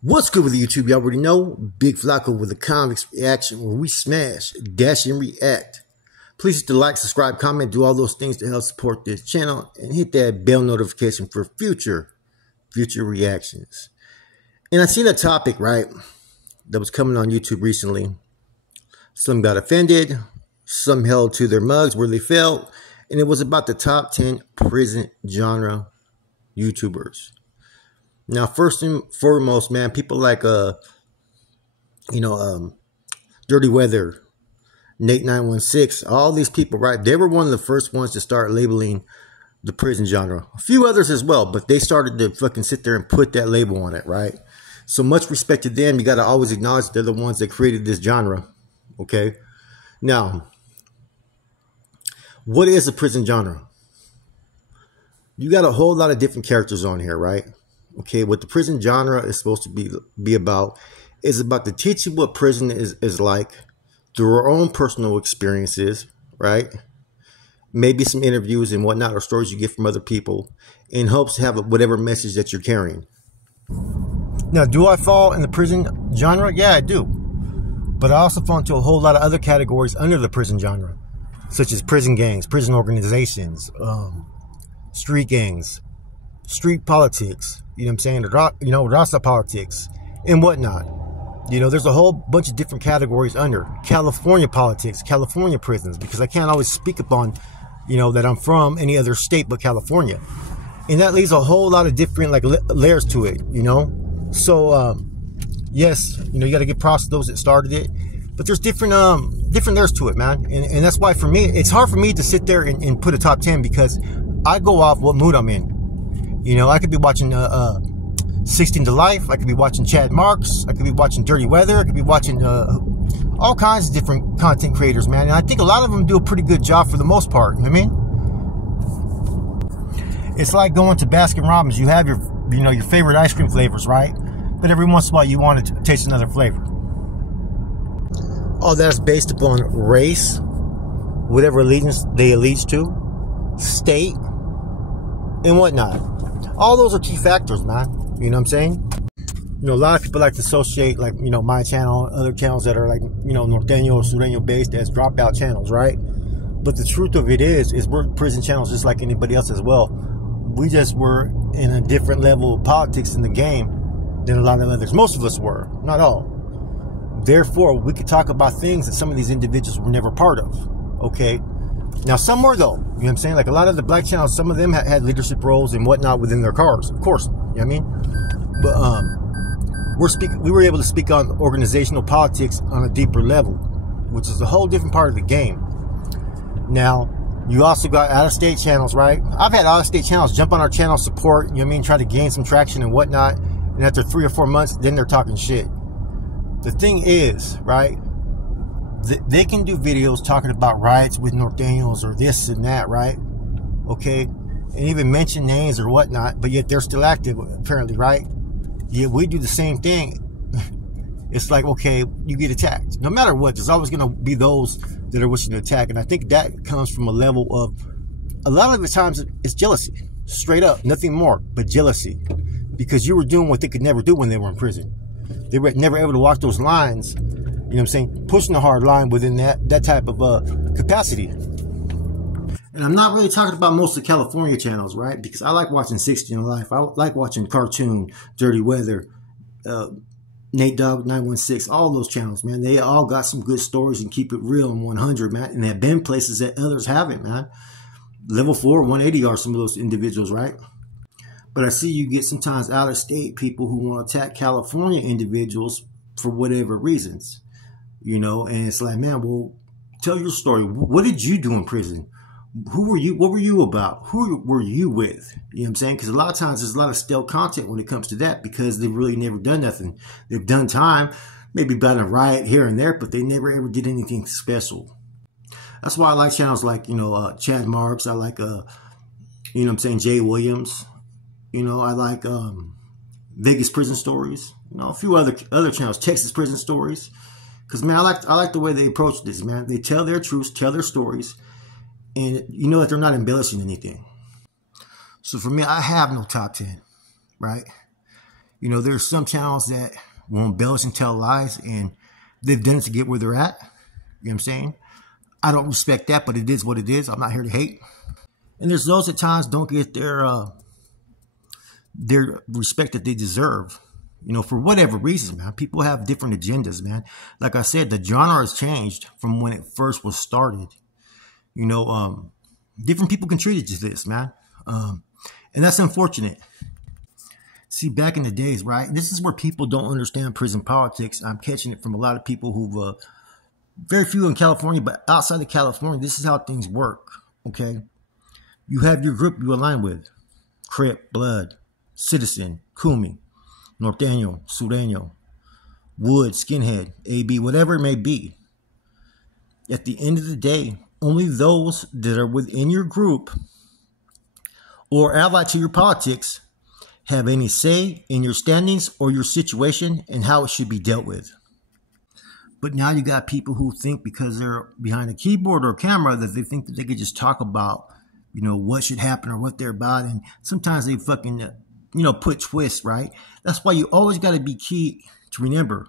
What's good with YouTube? You already know. Big Flacco with the comics reaction where we smash, dash, and react. Please hit the like, subscribe, comment, do all those things to help support this channel, and hit that bell notification for future reactions. And I seen a topic, right, that was coming on YouTube recently. Some got offended, some held to their mugs where they felt, and it was about the top 10 prison genre YouTubers. Now, first and foremost, man, people like, Dirty Weather, Nate 916, all these people, right? They were one of the first ones to start labeling the prison genre. A few others as well, but they started to fucking sit there and put that label on it, right? So much respect to them. You got to always acknowledge they're the ones that created this genre, okay? Now, what is a prison genre? You got a whole lot of different characters on here, right? Okay, what the prison genre is supposed to be about is about to teach you what prison is like through our own personal experiences, right? Maybe some interviews and whatnot, or stories you get from other people, in hopes to have whatever message that you're carrying. Now, do I fall in the prison genre? Yeah, I do. But I also fall into a whole lot of other categories under the prison genre, such as prison gangs, prison organizations, street gangs, street politics, you know what I'm saying? Rasta politics and whatnot. You know, there's a whole bunch of different categories under California politics, California prisons, because I can't always speak upon, that I'm from any other state but California. And that leaves a whole lot of different layers to it, So, yes, you got to give props to those that started it, but there's different layers to it, man. And that's why for me, it's hard for me to sit there and put a top 10, because I go off what mood I'm in. I could be watching 16 to Life. I could be watching Chad Marks. I could be watching Dirty Weather. I could be watching all kinds of different content creators, man. And I think a lot of them do a pretty good job for the most part. You know what I mean? It's like going to Baskin Robbins. You have your favorite ice cream flavors, right? But every once in a while, you want to taste another flavor. All that's based upon race, whatever allegiance they allege to, state, and whatnot. All those are key factors, man. You know what I'm saying? A lot of people like to associate, my channel, other channels that are Norteño or Sureño based as dropout channels, right? But the truth of it is we're prison channels just like anybody else as well. We just were in a different level of politics in the game than a lot of others. Most of us were, not all. Therefore, we could talk about things that some of these individuals were never part of, okay? Now, some were, though. You know what I'm saying? Like a lot of the black channels, some of them had leadership roles and whatnot within their cars, of course. You know what I mean? But we were able to speak on organizational politics on a deeper level, which is a whole different part of the game. Now, you also got out-of-state channels, right? I've had out-of-state channels jump on our channel, support, try to gain some traction and whatnot. And after 3 or 4 months, then they're talking shit. The thing is, right? They can do videos talking about riots with Norteños or this and that, right? Okay? And even mention names or whatnot, but yet they're still active, apparently, right? Yet we do the same thing. It's like, okay, you get attacked. No matter what, there's always going to be those that are wishing to attack. And I think that comes from a level of, a lot of the times, it's jealousy. Straight up, nothing more but jealousy. Because you were doing what they could never do when they were in prison. They were never able to walk those lines, you know what I'm saying, pushing a hard line within that type of capacity. And I'm not really talking about most of the California channels, right? Because I like watching 16 to Life. I like watching Cartoon, Dirty Weather, Nate Dogg 916, all those channels, man. They all got some good stories and keep it real and 100, man. And they've been places that others haven't, man. Level 4, 180 are some of those individuals, right? But I see you get sometimes out-of-state people who want to attack California individuals for whatever reasons. And it's like, man, well, tell your story. What did you do in prison? Who were you? What were you about? Who were you with? You know what I'm saying? Because a lot of times there's a lot of stale content when it comes to that, because they've really never done nothing. They've done time, maybe about a riot here and there, but they never ever did anything special. That's why I like channels like, Chad Marks. I like, Jay Williams. I like Vegas Prison Stories. A few other channels, Texas Prison Stories. Because, man, I like the way they approach this, man. They tell their truths, tell their stories, and you know that they're not embellishing anything. So for me, I have no top 10, right? You know, there's some channels that will embellish and tell lies, and they've done it to get where they're at. You know what I'm saying? I don't respect that, but it is what it is. I'm not here to hate. And there's those at times don't get their respect that they deserve. You know, for whatever reason, man. People have different agendas, man. Like I said, the genre has changed from when it first was started. You know, different people contributed to this, man. And that's unfortunate. See, back in the days, right? This is where people don't understand prison politics. I'm catching it from a lot of people who've, very few in California, but outside of California, this is how things work, okay? You have your group you align with. Crip, Blood, Citizen, Kumi, Norteño, Sureño, Wood, Skinhead, AB, whatever it may be. At the end of the day, only those that are within your group or allied to your politics have any say in your standings or your situation and how it should be dealt with. But now you got people who think because they're behind a keyboard or a camera that they think that they could just talk about, you know, what should happen or what they're about. And sometimes they fucking, you know, put twists, right? That's why you always got to be key to remember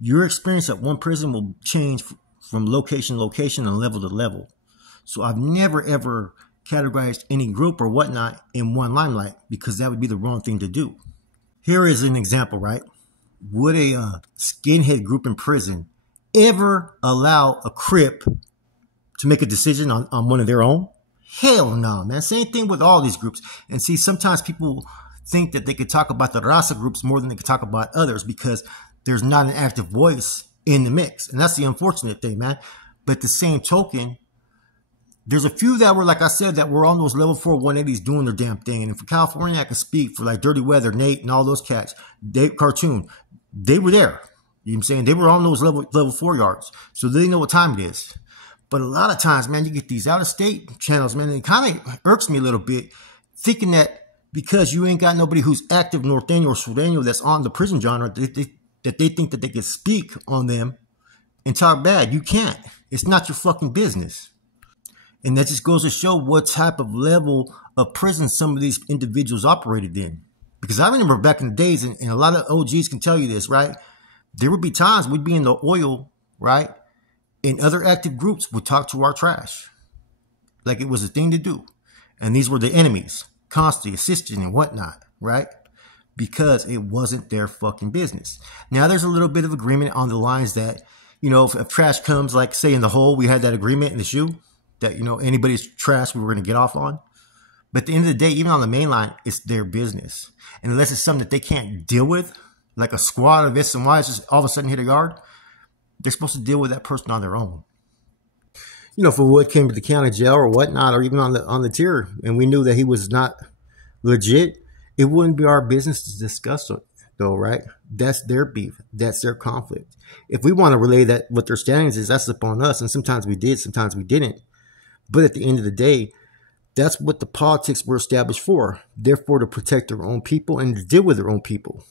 your experience at one prison will change from location to location and level to level. So I've never, ever categorized any group or whatnot in one limelight because that would be the wrong thing to do. Here is an example, right? Would a skinhead group in prison ever allow a Crip to make a decision on one of their own? Hell no, man. Same thing with all these groups. And see, sometimes people think that they could talk about the Raza groups more than they could talk about others because there's not an active voice in the mix. And that's the unfortunate thing, man. But the same token, there's a few that were, like I said, that were on those level 4 180s doing their damn thing. And for California, I can speak for like Dirty Weather, Nate, and all those cats. Cartoon, they were there. You know what I'm saying? They were on those level 4 yards. So they know what time it is. But a lot of times, man, you get these out-of-state channels, man, and it kind of irks me a little bit, thinking that because you ain't got nobody who's active Norteño or Sureño that's on the prison genre, that they think that they can speak on them and talk bad. You can't. It's not your fucking business. And that just goes to show what type of level of prison some of these individuals operated in. Because I remember back in the days, and a lot of OGs can tell you this, right? There would be times we'd be in the oil, right? And other active groups would talk to our trash. Like it was a thing to do. And these were the enemies, constantly assisting and whatnot, right? Because it wasn't their fucking business. Now there's a little bit of agreement on the lines that, you know, if trash comes, like say in the hole, we had that agreement in the shoe that, you know, anybody's trash we were going to get off on. But at the end of the day, even on the main line, it's their business. And unless it's something that they can't deal with, like a squad of S and Y's just all of a sudden hit a yard, they're supposed to deal with that person on their own. You know, if Wood came to the county jail or whatnot, or even on the tier, and we knew that he was not legit, it wouldn't be our business to discuss it, though, right? That's their beef. That's their conflict. If we want to relay that what their standings is, that's upon us. And sometimes we did, sometimes we didn't. But at the end of the day, that's what the politics were established for. Therefore, to protect their own people and to deal with their own people.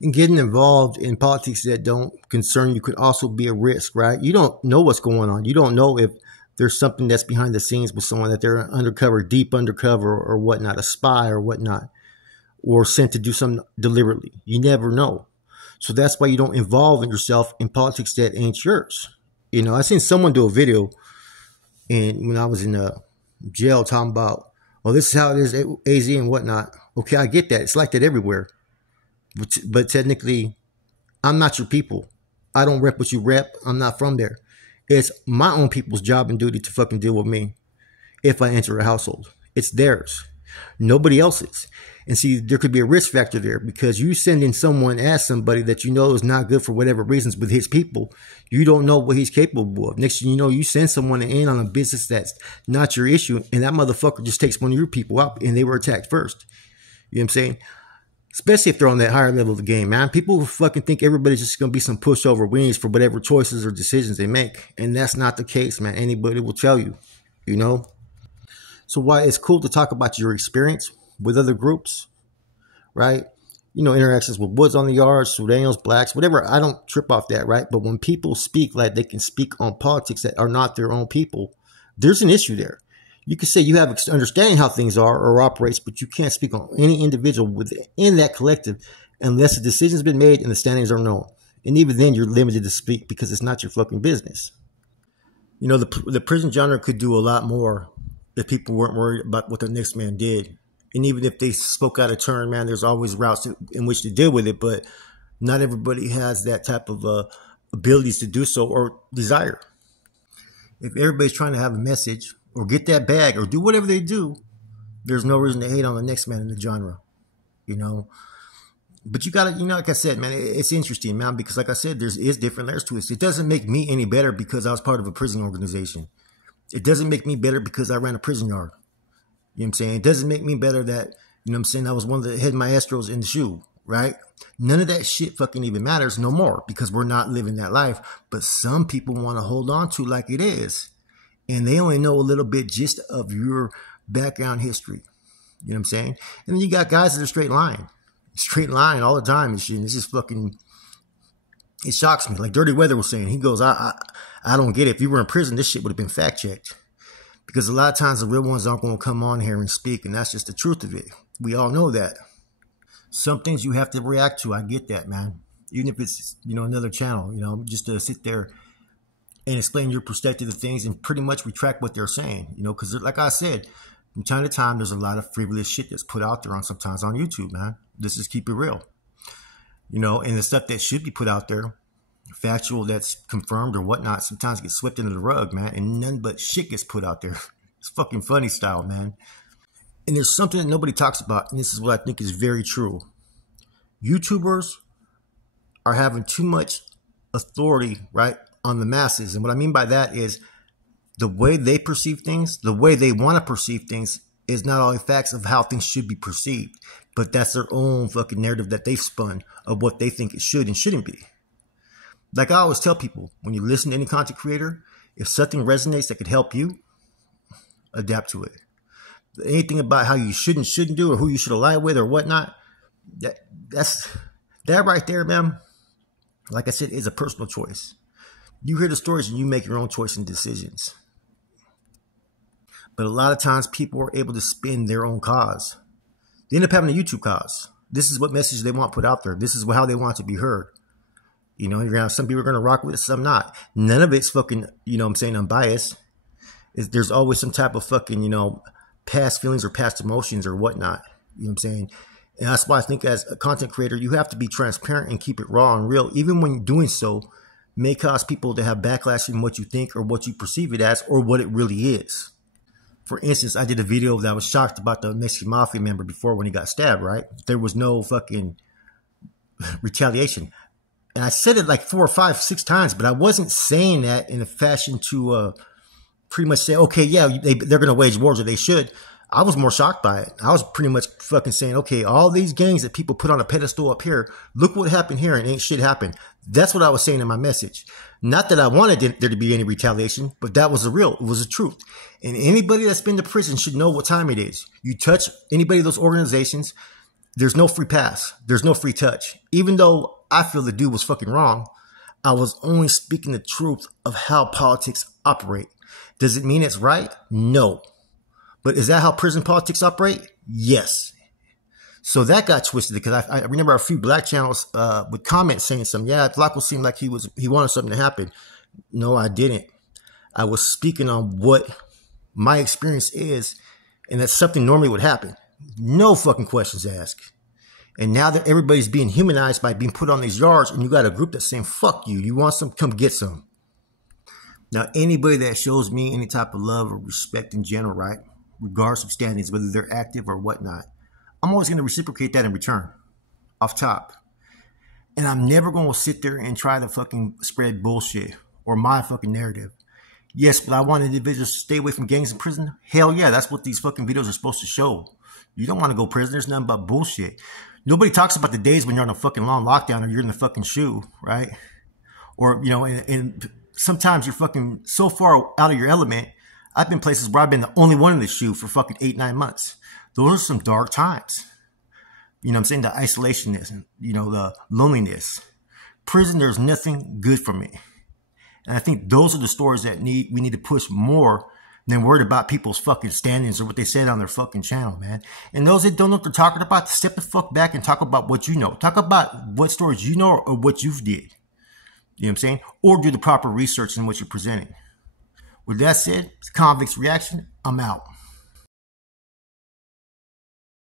And getting involved in politics that don't concern you could also be a risk, right? You don't know what's going on. You don't know if there's something that's behind the scenes with someone that they're undercover, deep undercover or whatnot, a spy or whatnot, or sent to do something deliberately. You never know. So that's why you don't involve yourself in politics that ain't yours. You know, I seen someone do a video and when I was in jail talking about, oh, this is how it is, AZ and whatnot. Okay, I get that. It's like that everywhere. But technically, I'm not your people. I don't rep what you rep. I'm not from there. It's my own people's job and duty to fucking deal with me if I enter a household. It's theirs. Nobody else's. And see, there could be a risk factor there because you send in someone as somebody that you know is not good for whatever reasons with his people. You don't know what he's capable of. Next thing you know, you send someone in on a business that's not your issue, and that motherfucker just takes one of your people out, and they were attacked first. You know what I'm saying? Especially if they're on that higher level of the game, man. People fucking think everybody's just going to be some pushover wings for whatever choices or decisions they make. And that's not the case, man. Anybody will tell you, you know? So why it's cool to talk about your experience with other groups, right? You know, interactions with Woods on the yard, Sureños, blacks, whatever. I don't trip off that, right? But when people speak like they can speak on politics that are not their own people, there's an issue there. You can say you have understanding how things are or operates, but you can't speak on any individual within that collective unless the decision's been made and the standings are known. And even then, you're limited to speak because it's not your fucking business. You know, the prison genre could do a lot more if people weren't worried about what the next man did. And even if they spoke out of turn, man, there's always routes in which to deal with it. But not everybody has that type of abilities to do so or desire. If everybody's trying to have a message or get that bag or do whatever they do, there's no reason to hate on the next man in the genre, you know. But you gotta, you know, like I said, man, it's interesting, man, because like I said, there's different layers to it. It doesn't make me any better because I was part of a prison organization. It doesn't make me better because I ran a prison yard. You know what I'm saying? It doesn't make me better that, you know what I'm saying, I was one of the head maestros in the SHU, right? None of that shit fucking even matters no more because we're not living that life. But some people want to hold on to like it is. And they only know a little bit just of your background history. You know what I'm saying? And then you got guys that are straight line all the time and shit. And this is fucking, it shocks me. Like Dirty Weather was saying, he goes, I don't get it. If you were in prison, this shit would have been fact checked. Because a lot of times the real ones aren't going to come on here and speak. And that's just the truth of it. We all know that. Some things you have to react to. I get that, man. Even if it's, you know, another channel, you know, just to sit there and explain your perspective of things and pretty much retract what they're saying, you know, because like I said, from time to time, there's a lot of frivolous shit that's put out there on sometimes on YouTube, man. Let's just keep it real, you know, and the stuff that should be put out there, factual that's confirmed or whatnot, sometimes gets swept under the rug, man, and none but shit gets put out there. It's fucking funny style, man. And there's something that nobody talks about, and this is what I think is very true. YouTubers are having too much authority, right, on the masses. And what I mean by that is the way they perceive things, the way they want to perceive things is not all the facts of how things should be perceived, but that's their own fucking narrative that they've spun of what they think it should and shouldn't be. Like I always tell people, when you listen to any content creator, if something resonates that could help you, adapt to it. Anything about how you shouldn't do or who you should align with or whatnot, that right there, man, like I said, is a personal choice. You hear the stories and you make your own choice and decisions. But a lot of times people are able to spin their own cause. They end up having a YouTube cause. This is what message they want put out there. This is how they want to be heard. You know, you're gonna have some people are gonna rock with it, some not. None of it's fucking, you know what I'm saying, unbiased. There's always some type of fucking, you know, past feelings or past emotions or whatnot. You know what I'm saying? And that's why I think as a content creator, you have to be transparent and keep it raw and real. Even when doing so may cause people to have backlash from what you think or what you perceive it as or what it really is. For instance, I did a video that I was shocked about the Mexican Mafia member before when he got stabbed, right? There was no fucking retaliation. And I said it like 4 or 5, 6 times, but I wasn't saying that in a fashion to pretty much say, okay, yeah, they're going to wage wars or they should. I was more shocked by it. I was pretty much fucking saying, okay, all these gangs that people put on a pedestal up here, look what happened here and ain't shit happened. That's what I was saying in my message. Not that I wanted there to be any retaliation, but that was it was the truth. And anybody that's been to prison should know what time it is. You touch anybody of those organizations, there's no free pass. There's no free touch. Even though I feel the dude was fucking wrong, I was only speaking the truth of how politics operate. Does it mean it's right? No. But is that how prison politics operate? Yes. So that got twisted because I remember a few black channels with comments saying something. Yeah, Flacco seemed like he wanted something to happen. No, I didn't. I was speaking on what my experience is, and that something normally would happen. No fucking questions asked. And now that everybody's being humanized by being put on these yards, and you got a group that's saying, fuck you, you want some, come get some. Now, anybody that shows me any type of love or respect in general, right, regardless of standings, whether they're active or whatnot, I'm always going to reciprocate that in return, off top. And I'm never going to sit there and try to fucking spread bullshit or my fucking narrative. Yes, but I want individuals to stay away from gangs in prison. Hell yeah, that's what these fucking videos are supposed to show. You don't want to go prison. There's nothing but bullshit. Nobody talks about the days when you're on a fucking long lockdown or you're in the fucking SHU, right? Or, you know, and sometimes you're fucking so far out of your element. I've been places where I've been the only one in the SHU for fucking 8, 9 months. Those are some dark times. You know what I'm saying? The isolationist, you know, the loneliness. Prison, there's nothing good for me. And I think those are the stories that we need to push more than worried about people's fucking standings or what they said on their fucking channel, man. And those that don't know what they're talking about, step the fuck back and talk about what you know. Talk about what stories you know or what you've did. You know what I'm saying? Or do the proper research in what you're presenting. With that said, it's Convict's Reaction. I'm out.